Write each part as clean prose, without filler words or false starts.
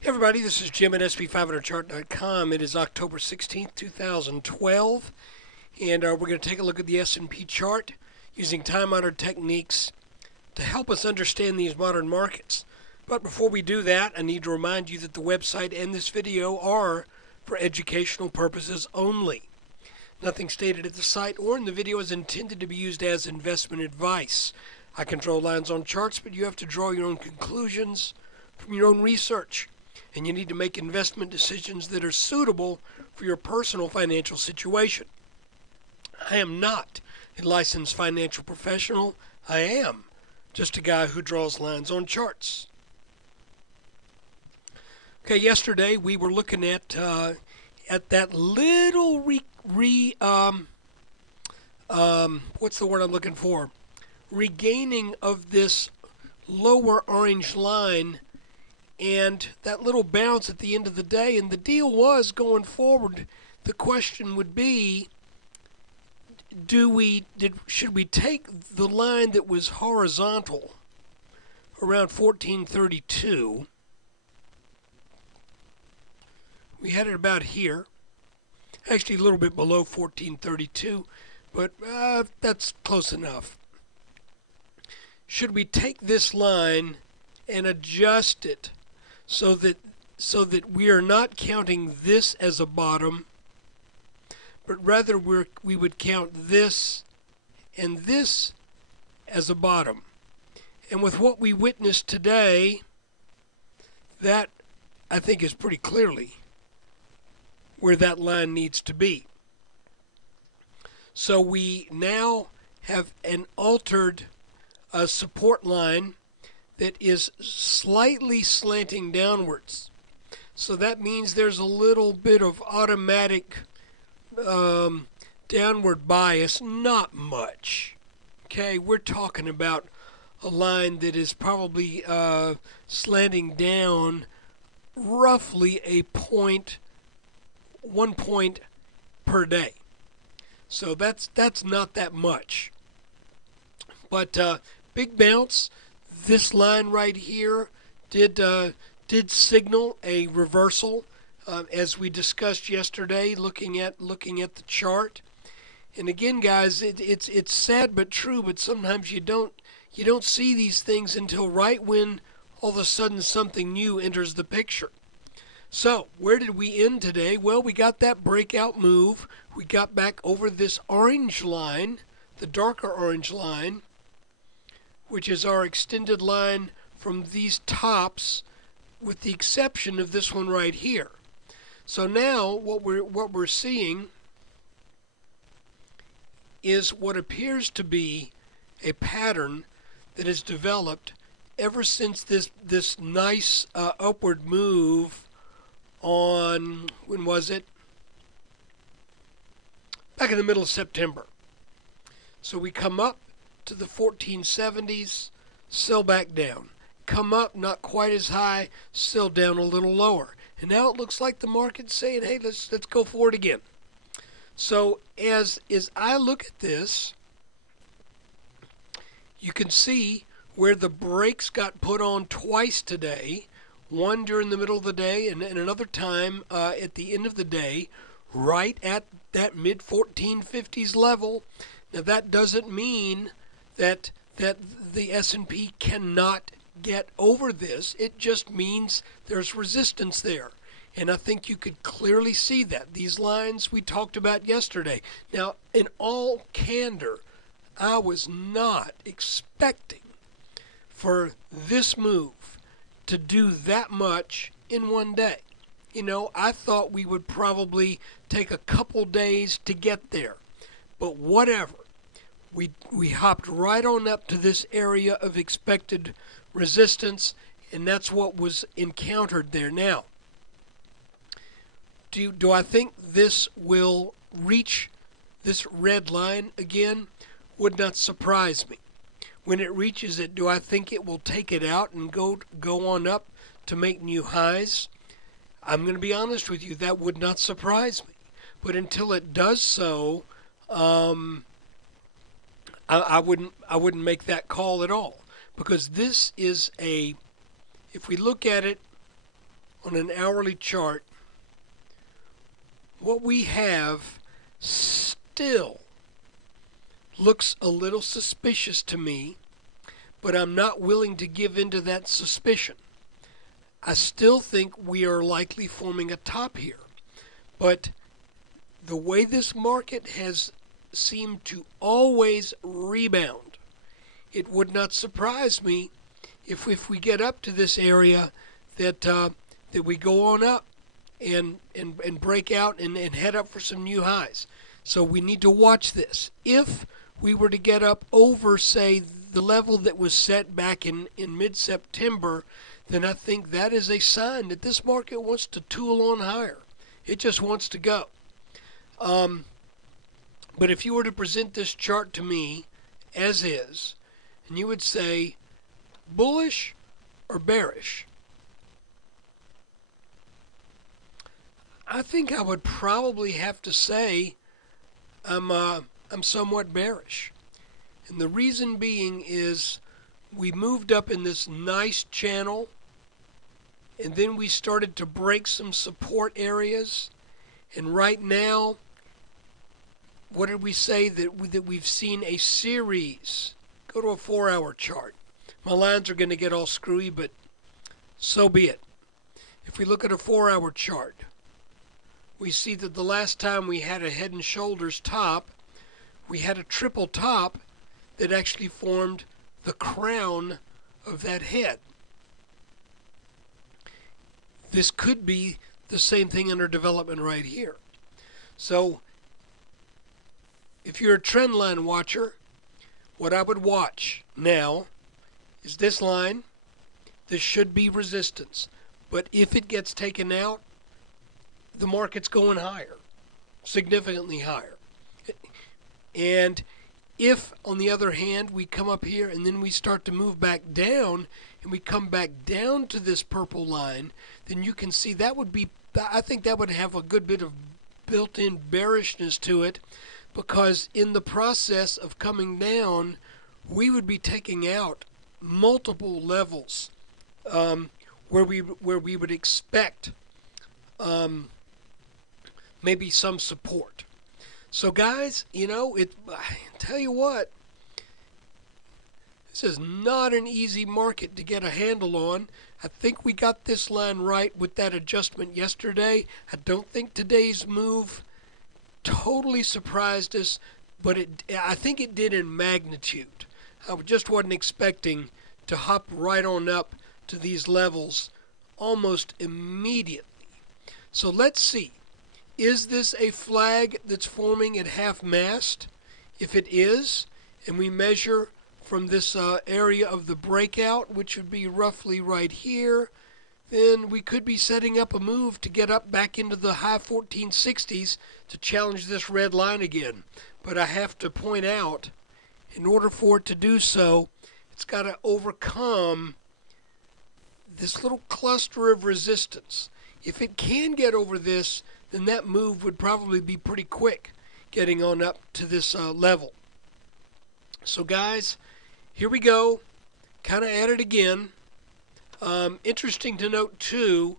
Hey everybody, this is Jim at SP500chart.com. It is October 16th, 2012, and we're going to take a look at the S&P chart using time-honored techniques to help us understand these modern markets. But before we do that, I need to remind you that the website and this video are for educational purposes only. Nothing stated at the site or in the video is intended to be used as investment advice. I control lines on charts, but you have to draw your own conclusions from your own research. And you need to make investment decisions that are suitable for your personal financial situation. I am not a licensed financial professional. I am just a guy who draws lines on charts. Okay, yesterday we were looking at that little what's the word I'm looking for? Regaining of this lower orange line and that little bounce at the end of the day. And the deal was, going forward, the question would be, should we take the line that was horizontal around 1432? We had it about here, actually a little bit below 1432, but that's close enough. Should we take this line and adjust it so that we are not counting this as a bottom, but rather we would count this and this as a bottom? And with what we witnessed today, that I think is pretty clearly where that line needs to be. So we now have an altered support line that is slightly slanting downwards. So that means there's a little bit of automatic downward bias, not much. Okay, we're talking about a line that is probably slanting down roughly 1 point per day. So that's not that much. But big bounce. This line right here did signal a reversal, as we discussed yesterday, looking at the chart. And again, guys, it's sad but true. But sometimes you don't see these things until right when all of a sudden something new enters the picture. So where did we end today? Well, we got that breakout move. We got back over this orange line, the darker orange line, which is our extended line from these tops, with the exception of this one right here. So now what we're seeing is what appears to be a pattern that has developed ever since this nice upward move on, when was it? Back in the middle of September. So we come up to the 1470s, still back down. Come up, not quite as high, still down a little lower. And now it looks like the market's saying, hey, let's go for it again. So as I look at this, you can see where the brakes got put on twice today. One during the middle of the day and another time at the end of the day, right at that mid-1450s level. Now that doesn't mean that the S&P cannot get over this. It just means there's resistance there. And I think you could clearly see that. These lines we talked about yesterday. Now, in all candor, I was not expecting for this move to do that much in one day. You know, I thought we would probably take a couple days to get there. But whatever. We hopped right on up to this area of expected resistance, and that's what was encountered there. Now, do I think this will reach this red line again? Would not surprise me. When it reaches it, do I think it will take it out and go on up to make new highs? I'm going to be honest with you, that would not surprise me. But until it does so, I wouldn't make that call at all, because this is if we look at it on an hourly chart, what we have still looks a little suspicious to me, but I'm not willing to give into that suspicion. I still think we are likely forming a top here, but the way this market has seemed to always rebound, it would not surprise me if we get up to this area that we go on up and break out and head up for some new highs. So we need to watch this. If we were to get up over, say, the level that was set back in mid-September, then I think that is a sign that this market wants to tool on higher. It just wants to go. But if you were to present this chart to me as is, and you would say bullish or bearish, I think I would probably have to say I'm somewhat bearish. And the reason being is we moved up in this nice channel, and then we started to break some support areas. And right now, what did we say? That we've seen a series. Go to a 4-hour chart. My lines are going to get all screwy, but so be it. If we look at a 4-hour chart, we see that the last time we had a head and shoulders top, we had a triple top that actually formed the crown of that head. This could be the same thing under development right here. So if you're a trend line watcher, what I would watch now is this line. This should be resistance. But if it gets taken out, the market's going higher, significantly higher. And if, on the other hand, we come up here and then we start to move back down and we come back down to this purple line, then you can see that would be, I think that would have a good bit of built-in bearishness to it, because in the process of coming down, we would be taking out multiple levels where we would expect maybe some support. So guys, I tell you what, this is not an easy market to get a handle on. I think we got this line right with that adjustment yesterday. I don't think today's move totally surprised us, but I think it did in magnitude. I just wasn't expecting to hop right on up to these levels almost immediately. So let's see. Is this a flag that's forming at half-mast? If it is, and we measure from this area of the breakout, which would be roughly right here, then we could be setting up a move to get up back into the high 1460s to challenge this red line again. But I have to point out, in order for it to do so, it's got to overcome this little cluster of resistance. If it can get over this, then that move would probably be pretty quick, getting on up to this level. So guys, here we go, kind of at it again. Interesting to note too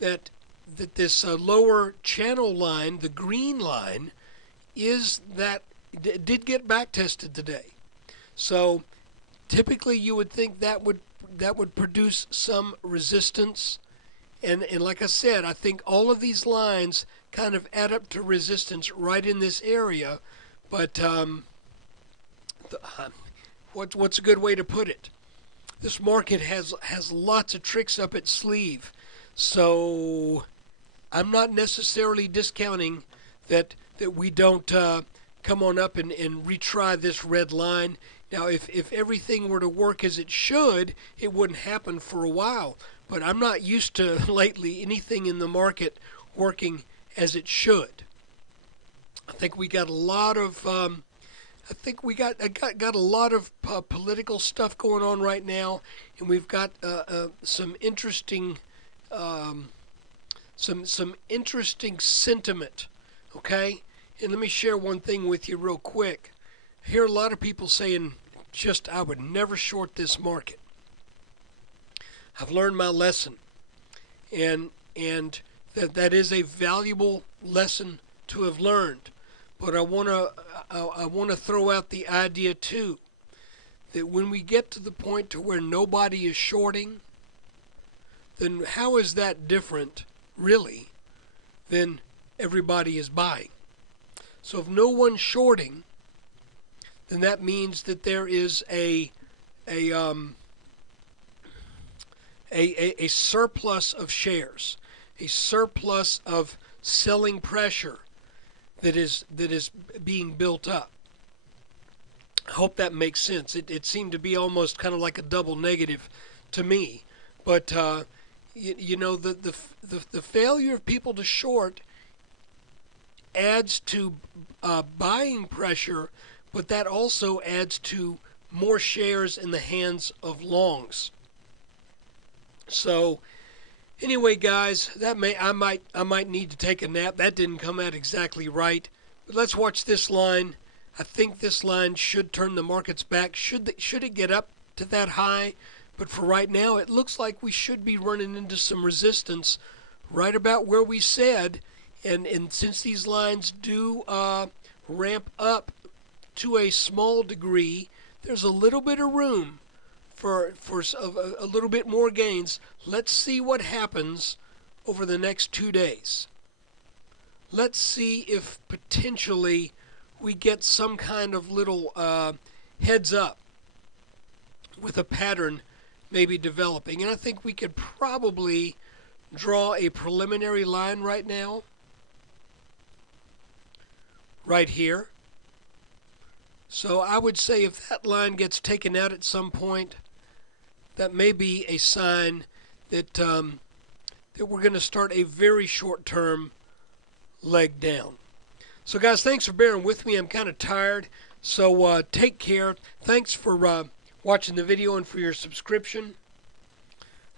that this lower channel line, the green line, did get back tested today. So typically you would think that would produce some resistance. And like I said, I think all of these lines kind of add up to resistance right in this area. But what's a good way to put it? This market has lots of tricks up its sleeve. So I'm not necessarily discounting that we don't come on up and retry this red line. Now, if everything were to work as it should, it wouldn't happen for a while. But I'm not used to lately anything in the market working as it should. I think we got a lot of got a lot of political stuff going on right now, and we've got some interesting some interesting sentiment. Okay, and let me share one thing with you real quick. I hear a lot of people saying, I would never short this market. I've learned my lesson, and and that is a valuable lesson to have learned. But I want to throw out the idea too that when we get to the point to where nobody is shorting, then how is that different, really, than everybody is buying? So if no one's shorting, then that means that there is a surplus of shares, a surplus of selling pressure that is being built up. I hope that makes sense. It seemed to be almost kind of like a double negative to me, but you know, the failure of people to short adds to buying pressure, but that also adds to more shares in the hands of longs. So anyway, guys, I might need to take a nap. That didn't come out exactly right. But let's watch this line. I think this line should turn the markets back. Should it get up to that high? But for right now, it looks like we should be running into some resistance right about where we said. And since these lines do ramp up to a small degree, there's a little bit of room for a little bit more gains. Let's see what happens over the next 2 days. Let's see if potentially we get some kind of little heads up with a pattern maybe developing. And I think we could probably draw a preliminary line right now, right here. So I would say if that line gets taken out at some point, that may be a sign that that we're going to start a very short-term leg down. So guys, thanks for bearing with me. I'm kind of tired, so take care. Thanks for watching the video and for your subscription.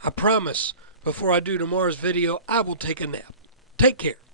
I promise, before I do tomorrow's video, I will take a nap. Take care.